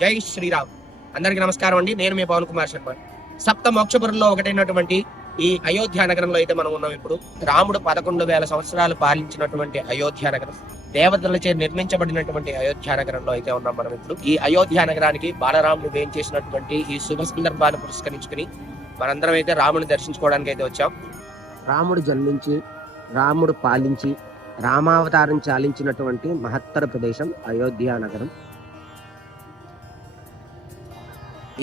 జై శ్రీరామ్. అందరికీ నమస్కారం అండి. నేను మీ పవన్ కుమార్ శర్మ. సప్త మోక్షపురంలో ఒకటైనటువంటి ఈ అయోధ్య నగరంలో అయితే మనం ఉన్నాం. ఇప్పుడు రాముడు 11,000 సంవత్సరాలు పాలించినటువంటి అయోధ్య నగరం, దేవతలచే నిర్మించబడినటువంటి అయోధ్య నగరంలో అయితే ఉన్నాం మనం ఇప్పుడు. ఈ అయోధ్య నగరానికి బాలరాముడు వేం చేసినటువంటి ఈ శుభ సందర్భాన్ని పురస్కరించుకుని మనందరం అయితే రాముని దర్శించుకోవడానికి అయితే వచ్చాం. రాముడు జన్మించి, రాముడు పాలించి, రామావతారం చాలించినటువంటి మహత్తర ప్రదేశం అయోధ్య నగరం.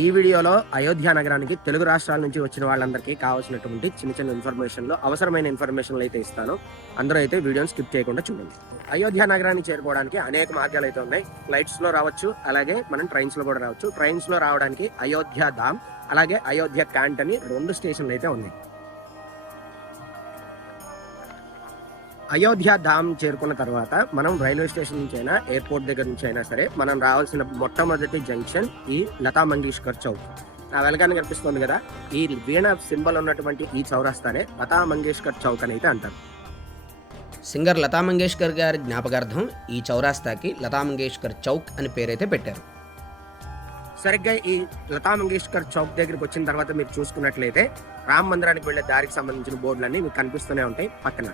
ఈ వీడియోలో అయోధ్య నగరానికి తెలుగు రాష్ట్రాల నుంచి వచ్చిన వాళ్ళందరికీ కావాల్సినటువంటి చిన్న చిన్న ఇన్ఫర్మేషన్లు, అవసరమైన ఇన్ఫర్మేషన్లు అయితే ఇస్తాను. అందరూ అయితే వీడియోని స్కిప్ చేయకుండా చూడండి. అయోధ్య నగరానికి చేరుకోవడానికి అనేక మార్గాలు అయితే ఉన్నాయి. ఫ్లైట్స్ లో రావచ్చు, అలాగే మనం ట్రైన్స్ లో కూడా రావచ్చు. ట్రైన్స్ లో రావడానికి అయోధ్య ధామ్, అలాగే అయోధ్య క్యాంట్ అని 2 స్టేషన్లు అయితే ఉన్నాయి. అయోధ్య ధామ్ చేరుకున్న తర్వాత మనం రైల్వే స్టేషన్ నుంచి అయినా, ఎయిర్పోర్ట్ దగ్గర నుంచి అయినా సరే మనం రావాల్సిన మొట్టమొదటి జంక్షన్ ఈ లతా మంగేష్కర్ చౌక్. నా వెనకాల కనిపిస్తుంది కదా, ఈ వీణ సింబల్ ఉన్నటువంటి ఈ చౌరస్తానే లతా మంగేష్కర్ చౌక్ అని అయితే అంటారు. సింగర్ లతా మంగేష్కర్ గారి జ్ఞాపకార్థం ఈ చౌరాస్తాకి లతా మంగేష్కర్ చౌక్ అని పేరైతే పెట్టారు. సరిగ్గా ఈ లతా మంగేష్కర్ చౌక్ దగ్గరికి వచ్చిన తర్వాత మీరు చూసుకున్నట్లయితే రామ్ మందిరానికి వెళ్లే దారికి సంబంధించిన బోర్డులన్నీ మీకు కనిపిస్తూనే ఉంటాయి పక్కన.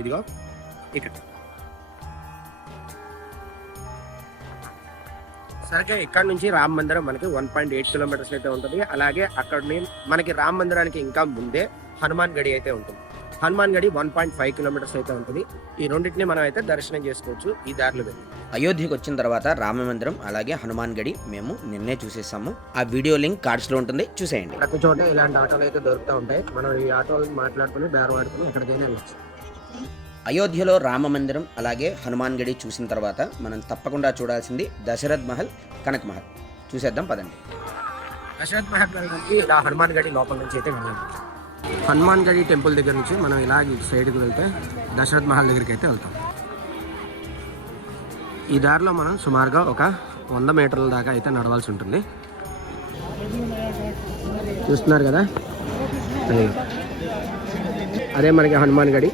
ఇదిగో ఇక్కడ సరిగ్గా ఇక్కడ నుంచి రామ్ మందిరం మనకి 1.8 కిలోమీటర్స్ అయితే ఉంటుంది. అలాగే అక్కడ మనకి రామ్ మందిరానికి ఇంకా ముందే హనుమాన్ గడి అయితే ఉంటుంది. హనుమాన్ గడి 1.5 కిలోమీటర్స్ అయితే ఉంటుంది. ఈ రెండింటిని మనం అయితే దర్శనం చేసుకోవచ్చు ఈ దారిలో వెళ్ళి. అయోధ్యకు వచ్చిన తర్వాత రామ మందిరం అలాగే హనుమాన్ గడి మేము నిన్నే చూసేసాము. ఆ వీడియో లింక్ కార్డ్స్ లో ఉంటుంది, చూసేయండి. ప్రతి చోట ఇలాంటి ఆటోలు అయితే దొరుకుతూ ఉంటాయి. మనం ఈ ఆటోలు మాట్లాడుకుని బేరవాడుకుని ఎక్కడికైనా వెళ్ళచ్చు. అయోధ్యలో రామ మందిరం అలాగే హనుమాన్ గడి చూసిన తర్వాత మనం తప్పకుండా చూడాల్సింది దశరథ్ మహల్, కనక్ మహల్. చూసేద్దాం పదండి. దశరథ్ మహల్ వెళ్ళడానికి ఇలా హనుమాన్ గడి లోపల నుంచి అయితే వెళ్ళాలి. హనుమాన్ గడి టెంపుల్ దగ్గర నుంచి మనం ఇలా సైడ్కి వెళ్తే దశరథ్ మహల్ దగ్గరికి అయితే వెళ్తాం. ఈ దారిలో మనం సుమారుగా ఒక 100 మీటర్ల దాకా అయితే నడవాల్సి ఉంటుంది. చూస్తున్నారు కదా, అదే మనకి హనుమాన్ గడి.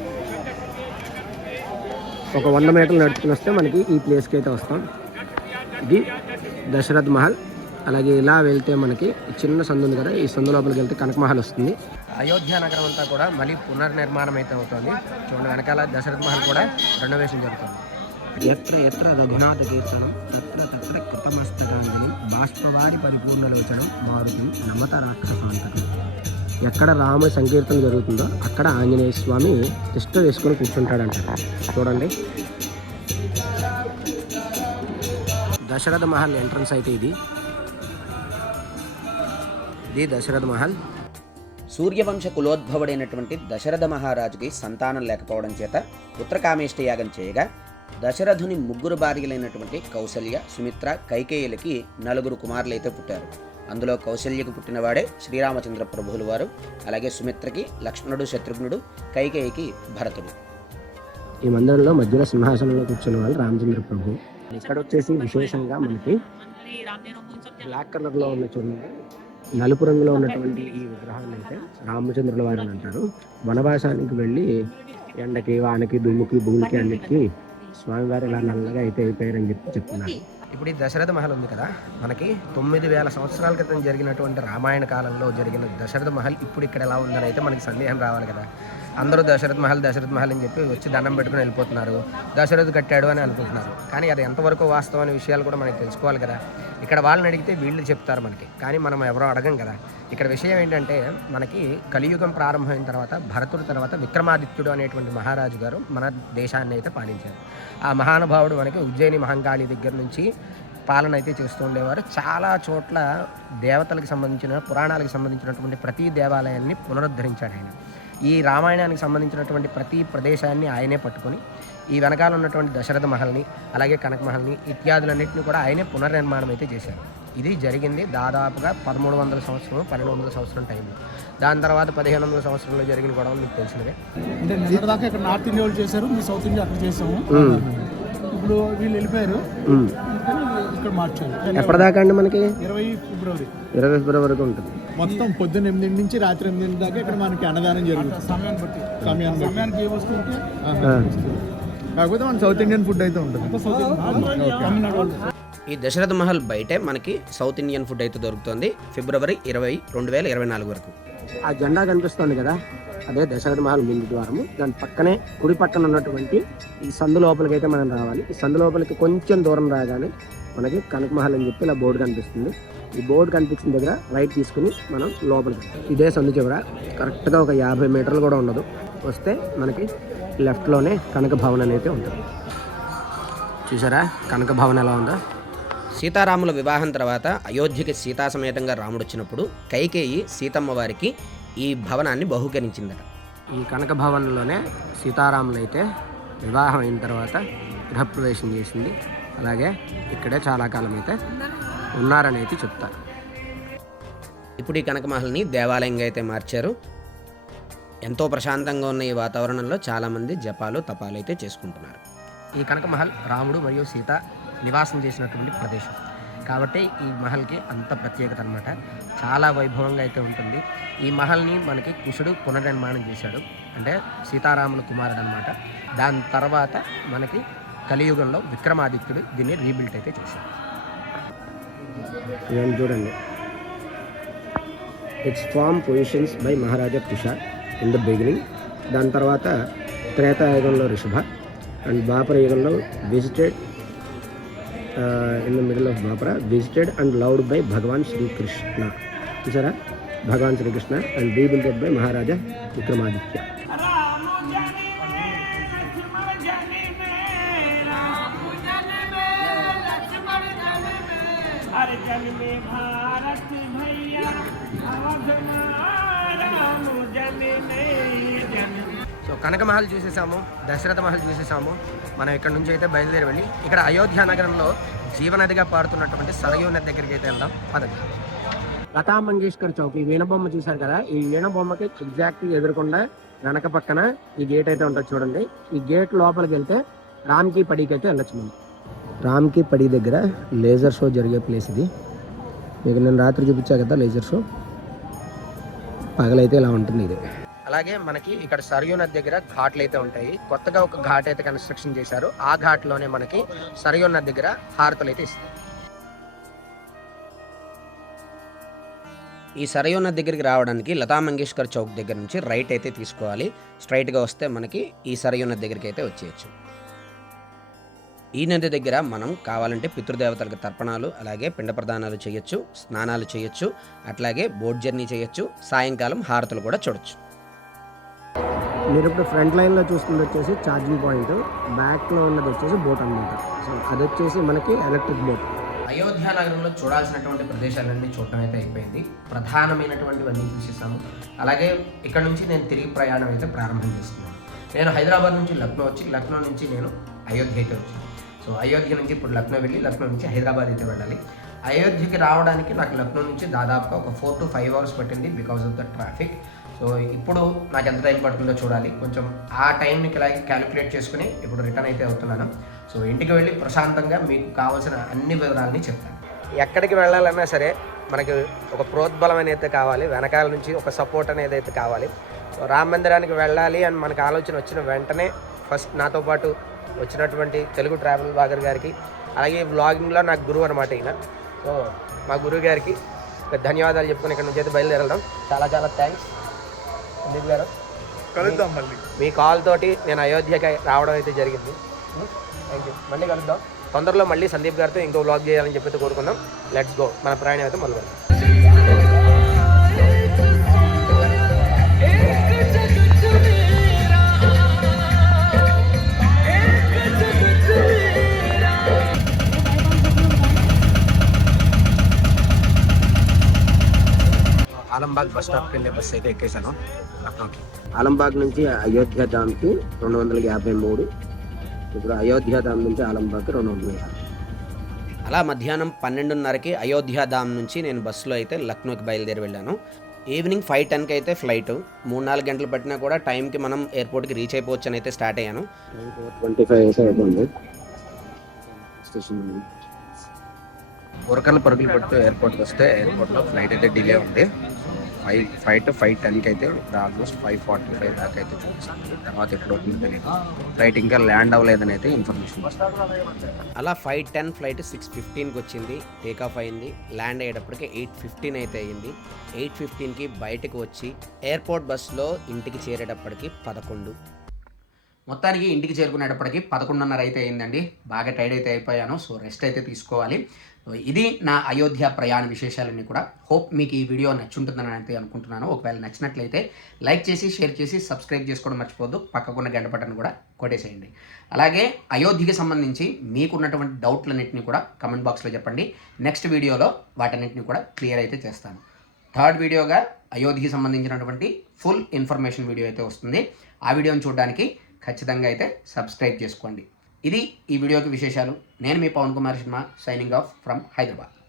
ఒక 100 మీటర్లు నడుచుకుని వస్తే మనకి ఈ ప్లేస్కి అయితే వస్తాం. ఇది దశరథ్ మహల్. అలాగే ఇలా వెళ్తే మనకి చిన్న సందు ఉంది కదా, ఈ సందు లోపలికి వెళ్తే కనక్ మహల్ వస్తుంది. అయోధ్య నగరం అంతా కూడా మళ్ళీ పునర్నిర్మాణం అయితే అవుతుంది. చూడండి, వెనకాల దశరథ్ మహల్ కూడా రెనోవేషన్ జరుగుతుంది. ఎత్ర ఎత్ర రఘునాథ కీర్తనం తత్ర తత్ర కృతమస్తకాంజలి బాష్పవారి పరిపూర్ణలోచనం మారుతి నమత రాక్షసాంతకం. ఎక్కడ రాముడి సంకీర్తన జరుగుతుందో అక్కడ ఆంజనేయ స్వామి తిష్ట వేసుకొని కూర్చుంటాడంట. చూడండి, దశరథ మహల్ ఎంట్రన్స్ అయితే ఇది దశరథ మహల్. సూర్యవంశ కులోద్భవుడైనటువంటి దశరథ మహారాజుకి సంతానం లేకపోవడం చేత పుత్రకామేష్ట యాగం చేయగా దశరథుని 3 భార్యలైనటువంటి కౌసల్య, సుమిత్ర, కైకేయులకి 4 కుమారులు అయితే పుట్టారు. అందులో కౌశల్యకు పుట్టినవాడే శ్రీరామచంద్ర ప్రభువుల వారు. అలాగే సుమిత్రకి లక్ష్మణుడు, శత్రుఘ్నుడు, కైకేయికి భరతుడు. ఈ మందిరంలో మధ్యలో సింహాసనంలో కూర్చున్న వాళ్ళు రామచంద్ర ప్రభు. ఇక్కడ వచ్చేసి విశేషంగా మనకి బ్లాక్ కలర్ లో ఉన్న చూడండి, నలుపు రంగులో ఉన్నటువంటి ఈ విగ్రహాన్ని అయితే రామచంద్రుల వారు అని అంటారు. వనవాసానికి వెళ్ళి ఎండకి, వానకి, దుమ్ముకి, భూమికి అన్నిటికీ స్వామివారు ఇలా నల్లగా అయితే అయిపోయారని చెప్తున్నారు. ఇప్పుడు ఈ దశరథ మహల్ ఉంది కదా, మనకి 9,000 సంవత్సరాల క్రితం జరిగినటువంటి రామాయణ కాలంలో జరిగిన దశరథ మహల్ ఇప్పుడు ఇక్కడ ఎలా ఉందని అయితే మనకి సందేహం రావాలి కదా. అందరూ దశరథ మహల్ అని చెప్పి వచ్చి దండం పెట్టుకుని వెళ్ళిపోతున్నారు. దశరథ్ కట్టాడు అని అనుకుంటున్నారు. కానీ అది ఎంతవరకు వాస్తవం అనే విషయాలు కూడా మనకి తెలుసుకోవాలి కదా. ఇక్కడ వాళ్ళని అడిగితే వీళ్ళు చెప్తారు మనకి, కానీ మనం ఎవరో అడగం కదా. ఇక్కడ విషయం ఏంటంటే, మనకి కలియుగం ప్రారంభమైన తర్వాత భరతుడు తర్వాత విక్రమాదిత్యుడు అనేటువంటి మహారాజు గారు మన దేశాన్ని అయితే పాలించారు. ఆ మహానుభావుడు మనకి ఉజ్జయిని మహంకాళి దగ్గర నుంచి పాలన అయితే చేస్తూ ఉండేవారు. చాలా చోట్ల దేవతలకు సంబంధించిన, పురాణాలకు సంబంధించినటువంటి ప్రతి దేవాలయాన్ని పునరుద్ధరించాడు ఆయన. ఈ రామాయణానికి సంబంధించినటువంటి ప్రతి ప్రదేశాన్ని ఆయనే పట్టుకొని ఈ వెనకాల ఉన్నటువంటి దశరథ మహల్ని, అలాగే కనక్ మహల్ని ఇత్యాదులన్నింటినీ కూడా ఆయనే పునర్నిర్మాణం అయితే చేశారు. ఇది జరిగింది దాదాపుగా 1300 సంవత్సరం, 1200 సంవత్సరం టైంలో. దాని తర్వాత 1500 సంవత్సరంలో జరిగిన గొడవలు మీకు తెలిసినవే. అంటే నిన్న దాకా ఇక్కడ నార్త్ ఇండియా వాళ్ళు చేశారు, మీ సౌత్ ఇండియా అక్కడ చేసాము. ఇప్పుడు వీళ్ళు వెళ్ళిపోయారు, ఇక్కడ మార్చారు. ఎప్పటిదాకా అండి మనకి? 20 ఫిబ్రవరి వరకు ఉంటుంది. మొత్తం పొద్దున్న 8 నుంచి రాత్రి 8 దాకా ఇక్కడ మనకి అన్నదానం జరుగుతుంది. సమయానికి ఏ వస్తువు ఉంటే కాకపోతే మన సౌత్ ఇండియన్ ఫుడ్ అయితే ఉంటుంది. ఈ దశరథ మహల్ బయటే మనకి సౌత్ ఇండియన్ ఫుడ్ అయితే దొరుకుతుంది ఫిబ్రవరి 20, 2024 వరకు. ఆ జెండా కనిపిస్తుంది కదా, అదే దశరథ మహల్ ముందు ద్వారము. దాని పక్కనే కుడి పక్కన ఉన్నటువంటి ఈ సందు లోపలికి అయితే మనం రావాలి. ఈ సందు లోపలికి కొంచెం దూరం రాగానే మనకి కనక మహల్ అని చెప్పి ఇలా బోర్డు కనిపిస్తుంది. ఈ బోర్డు కనిపించిన దగ్గర రైట్ తీసుకుని మనం లోపలికి, ఇదే సందు చివర కరెక్ట్గా ఒక 50 మీటర్లు కూడా ఉండదు, వస్తే మనకి లెఫ్ట్లోనే కనక భవన్ అనేది ఉంటుంది. చూసారా కనక భవన్ ఎలా ఉందో. సీతారాముల వివాహం తర్వాత అయోధ్యకి సీతా సమేతంగా రాముడు వచ్చినప్పుడు కైకేయి సీతమ్మ వారికి ఈ భవనాన్ని బహూకరించిందట. ఈ కనక భవన్లోనే సీతారాములు అయితే వివాహం అయిన తర్వాత గృహప్రవేశం చేసింది. అలాగే ఇక్కడే చాలా కాలం అయితే ఉన్నారని అయితే చెప్తారు. ఇప్పుడు ఈ కనక మహల్ని దేవాలయంగా అయితే మార్చారు. ఎంతో ప్రశాంతంగా ఉన్న ఈ వాతావరణంలో చాలామంది జపాలు తపాలు అయితే చేసుకుంటున్నారు. ఈ కనక మహల్ రాముడు మరియు సీత నివాసం చేసినటువంటి ప్రదేశం కాబట్టి ఈ మహల్కి అంత ప్రత్యేకత అనమాట. చాలా వైభవంగా అయితే ఉంటుంది. ఈ మహల్ని మనకి కుషుడు పునర్నిర్మాణం చేశాడు, అంటే సీతారాముల కుమారుడు అనమాట. దాని తర్వాత మనకి కలియుగంలో విక్రమాదిత్యుడు దీన్ని రీబిల్ట్ అయితే చేశాడు. ఇవన్నీ చూడండి. It's form positions by Maharaja Kusha in the beginning. దాని తర్వాత త్రేతాయుగంలో రిషభ అండ్ ద్వాపర యుగంలో visited in the middle of Dwapara, visited and loved by Bhagavan Shri Krishna. చూసారా Bhagavan Shrikrishna and rebuilded by Maharaja Vikramaditya. So Kanaka Mahal చూసేసాము, దశరథ మహల్ చూసేసాము. మనం ఇక్కడ నుంచి అయితే బయలుదేరి వెళ్ళి ఇక్కడ అయోధ్య నగరంలో జీవనదిగా పారుతున్నటువంటి సరయూ నది దగ్గరికి అయితే వెళ్దాం. పదండి. లతా మంగేష్కర్ చౌక్, ఈ వీణబొమ్మ చూసారు కదా, ఈ వీణబొమ్మకి ఎగ్జాక్ట్గా ఎదురుకుండా వెనక పక్కన ఈ గేట్ అయితే ఉంటుంది చూడండి. ఈ గేట్ లోపలికి వెళ్తే రామ్కి పడికి అయితే వెళ్ళొచ్చు మనం. రామ్కి పడి దగ్గర లేజర్ షో జరిగే ప్లేస్ ఇది. మీకు నేను రాత్రి చూపించా కదా లేజర్ షో, పగలైతే ఇలా ఉంటుంది ఇది. అలాగే మనకి ఇక్కడ సరయూ నది దగ్గర ఘాట్లు అయితే ఉంటాయి. కొత్తగా ఒక ఘాట్ అయితే కన్స్ట్రక్షన్ చేశారు. ఆ ఘాట్లోనే మనకి సరయూ నది దగ్గర హారతులు అయితే ఇస్తారు. ఈ సరయూ నది దగ్గరికి రావడానికి లతా మంగేష్కర్ చౌక్ దగ్గర నుంచి రైట్ అయితే తీసుకోవాలి. స్ట్రైట్గా వస్తే మనకి ఈ సరయూ నది దగ్గరికి అయితే వచ్చేయచ్చు. ఈ నది దగ్గర మనం కావాలంటే పితృదేవతలకు తర్పణాలు, అలాగే పిండ ప్రదానాలు చేయొచ్చు, స్నానాలు చేయొచ్చు, అట్లాగే బోట్ జర్నీ చేయొచ్చు, సాయంకాలం హారతులు కూడా చూడొచ్చు. మీరు ఇప్పుడు ఫ్రంట్ లైన్లో చూస్తుంది వచ్చేసి ఛార్జింగ్ పాయింట్, బ్యాక్లో ఉన్నది వచ్చేసి బోట్ అనమాట. సో అది వచ్చేసి మనకి ఎలక్ట్రిక్ బోట్. అయోధ్య నగరంలో చూడాల్సినటువంటి ప్రదేశాలన్నీ చూడటం అయితే అయిపోయింది. ప్రధానమైనటువంటివన్నీ చూసేసాము. అలాగే ఇక్కడ నుంచి నేను తిరిగి ప్రయాణం అయితే ప్రారంభం చేస్తున్నాను. నేను హైదరాబాద్ నుంచి లక్నో వచ్చి, లక్నో నుంచి నేను అయోధ్య అయితే వచ్చాను. సో అయోధ్య నుంచి ఇప్పుడు లక్నో వెళ్ళి, లక్నో నుంచి హైదరాబాద్ అయితే వెళ్ళాలి. అయోధ్యకి రావడానికి నాకు లక్నో నుంచి దాదాపుగా ఒక 4 to 5 hours పట్టింది because of the traffic. So ఇప్పుడు నాకు ఎంత టైం పడుతుందో చూడాలి. కొంచెం ఆ టైంని క్యాలిక్యులేట్ చేసుకుని ఇప్పుడు రిటర్న్ అయితే అవుతున్నాను. సో ఇంటికి వెళ్ళి ప్రశాంతంగా మీకు కావాల్సిన అన్ని వివరాలని చెప్తాను. ఎక్కడికి వెళ్ళాలన్నా సరే మనకి ఒక ప్రోద్బలం అనేది కావాలి, వెనకాల నుంచి ఒక సపోర్ట్ అనేది అయితే కావాలి. సో రామ మందిరానికి వెళ్ళాలి అని మనకు ఆలోచన వచ్చిన వెంటనే ఫస్ట్ నాతో పాటు వచ్చినటువంటి తెలుగు ట్రావెల్ బ్లాగర్ గారికి, అలాగే వ్లాగింగ్లో నాకు గురువు అనమాట ఈయన. సో మా గురువు గారికి ధన్యవాదాలు చెప్పుకుని ఇక్కడ నుంచి అయితే బయలుదేరడం. చాలా చాలా థ్యాంక్స్ సందీప్ గారు. కలుద్దాం మళ్ళీ. మీ కాల్ తోటి నేను అయోధ్యకి రావడం అయితే జరిగింది. Thank you. మళ్ళీ కలుద్దాం తొందరలో. మళ్ళీ సందీప్ గారితో ఇంకో వ్లాగ్ చేయాలని చెప్పి కోరుకుందాం. Let's go. మన ప్రయాణం అయితే మొదలు పెడదాం. ఆలంబాగ్ బస్ స్టాప్కి వెళ్ళే బస్సు అయితే ఎక్కేసాను లక్నోకి. ఆలంబాగ్ నుంచి అయోధ్య ధామ్కి 253, ఇప్పుడు అయోధ్య ధామ్ నుంచి ఆలంబాగ్కి 250. అలా మధ్యాహ్నం 12:30కి అయోధ్య ధామ్ నుంచి నేను బస్సులో అయితే లక్నోకి బయలుదేరి వెళ్ళాను. ఈవినింగ్ 5:10కి అయితే ఫ్లైట్. 3-4 గంటలు పట్టినా కూడా టైంకి మనం ఎయిర్పోర్ట్కి రీచ్ అయిపోవచ్చు అని అయితే స్టార్ట్ అయ్యాను. 25 అయిపోయింది స్టేషన్. ఉరకలు పరుగులు పడుతూ ఎయిర్పోర్ట్కి వస్తే ఎయిర్పోర్ట్లో ఫ్లైట్ అయితే డిలే ఉంది. ఫ్లైట్ 5:10కి అయితే ఆల్మోస్ట్ 5:45 దాకా అయితే చూపిస్తుంది. తర్వాత ఎప్పుడు అవుతుందో తెలియదు. ఫ్లైట్ ఇంకా ల్యాండ్ అవ్వలేదని అయితే ఇన్ఫర్మేషన్ వస్తుంది. అలా 5:10 ఫ్లైట్ 6:15కి వచ్చింది, టేకాఫ్ అయింది. ల్యాండ్ అయ్యేటప్పటికి 8:15 అయితే అయింది. 8:15కి బయటకు వచ్చి ఎయిర్పోర్ట్ బస్సులో ఇంటికి చేరేటప్పటికి 11. మొత్తానికి ఇంటికి చేరుకునేటప్పటికి 11:30 అయితే అయిందండి. బాగా టైర్డ్ అయితే అయిపోయాను. సో రెస్ట్ అయితే తీసుకోవాలి. సో ఇది నా అయోధ్య ప్రయాణ విశేషాలన్నీ కూడా. హోప్ మీకు ఈ వీడియో నచ్చుంటుందని అయితే అనుకుంటున్నాను. ఒకవేళ నచ్చినట్లయితే లైక్ చేసి, షేర్ చేసి, సబ్స్క్రైబ్ చేసుకోవడం మర్చిపోవద్దు. పక్కకున్న గంట బటన్ కూడా కొట్టేసేయండి. అలాగే అయోధ్యకి సంబంధించి మీకున్నటువంటి డౌట్లన్నింటినీ కూడా కమెంట్ బాక్స్లో చెప్పండి. నెక్స్ట్ వీడియోలో వాటన్నిటిని కూడా క్లియర్ అయితే చేస్తాను. థర్డ్ వీడియోగా అయోధ్యకి సంబంధించినటువంటి ఫుల్ ఇన్ఫర్మేషన్ వీడియో అయితే వస్తుంది. ఆ వీడియోని చూడడానికి ఖచ్చితంగా అయితే సబ్స్క్రైబ్ చేసుకోండి. ఇది ఈ వీడియోకి విశేషాలు. నేను మీ Pavan Kumar Sharma, signing off from Hyderabad.